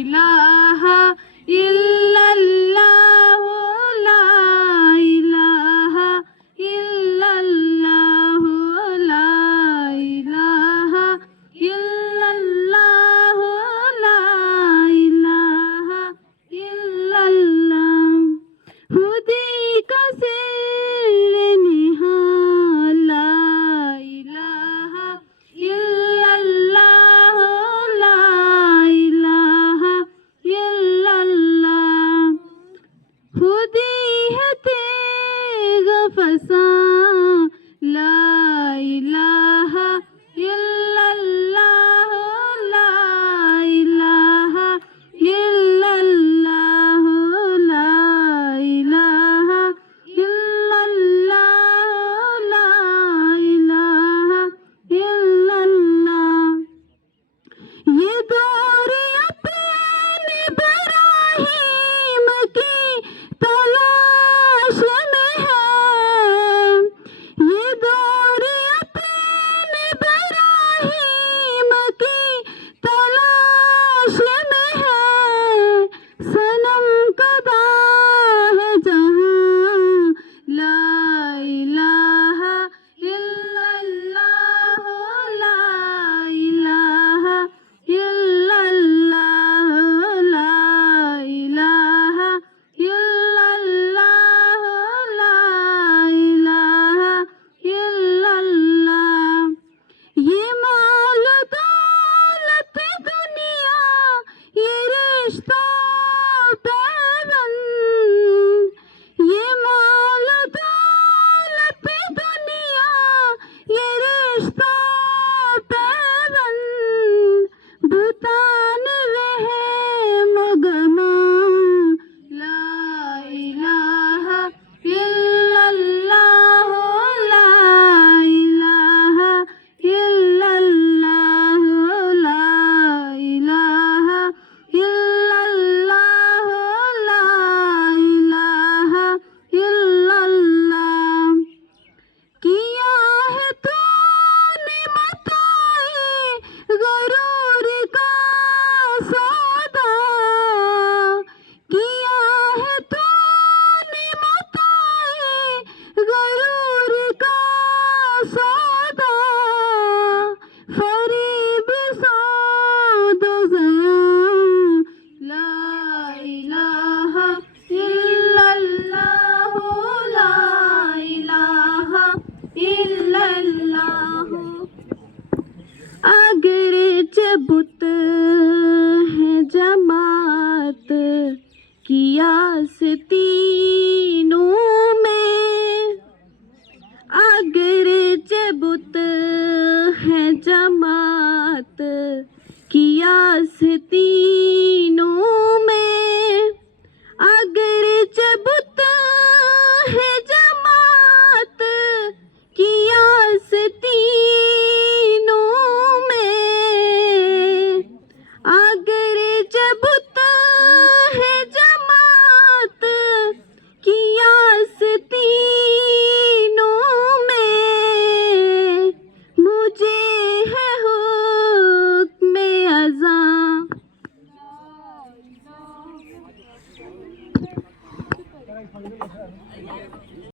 ইলাহা ইল্লাল্লাহু লা ইলাহা ইল্লাল্লাহু লা ইলাহা ইল্লাল্লাহু লা ইলাহা ইল্লাল্লাহ খুদি কা সির নিহা লা ইলাহা ইল্লাল্লাহু লা ইলাহা ইল্লাল্লাহ खुदी है तेग फसा ला इलाहा इल्लल्लाह ला इलाहा इल्लल्लाह ला इलाहा इल्लल्लाह ला इलाहा इल्लल्लाह ये दौर अपने इब्राहिम की तलाश में है ये दौर अपने इब्राहिम की तलाश में है सनम कदा है जहां ला इलाहा इल्लल्लाह ला इलाहा इल्लल्लाह ला इलाहा इल्लल्लाह ला इलाहा इल्लल्लाह ये माल दौलत दुनिया ये रिश्ता पैबंद ये माल दौलत दुनिया ये रिश्ता पैबंद भूतान रहे मगमा ला इलाहा इल्लल्लाह ला इलाहा इल्लल्लाह ला इलाहा इल्लल्लाह ला इलाहा इल्लल्लाह किया है तूने मताए गरूर का सौदा किया है तूने मताए गरूर का सौदा फरीब सौदो ज़या ला इलाहा इल्लल्लाह ला इलाहा इल्लल्लाह अगर बुत है जमात किया सती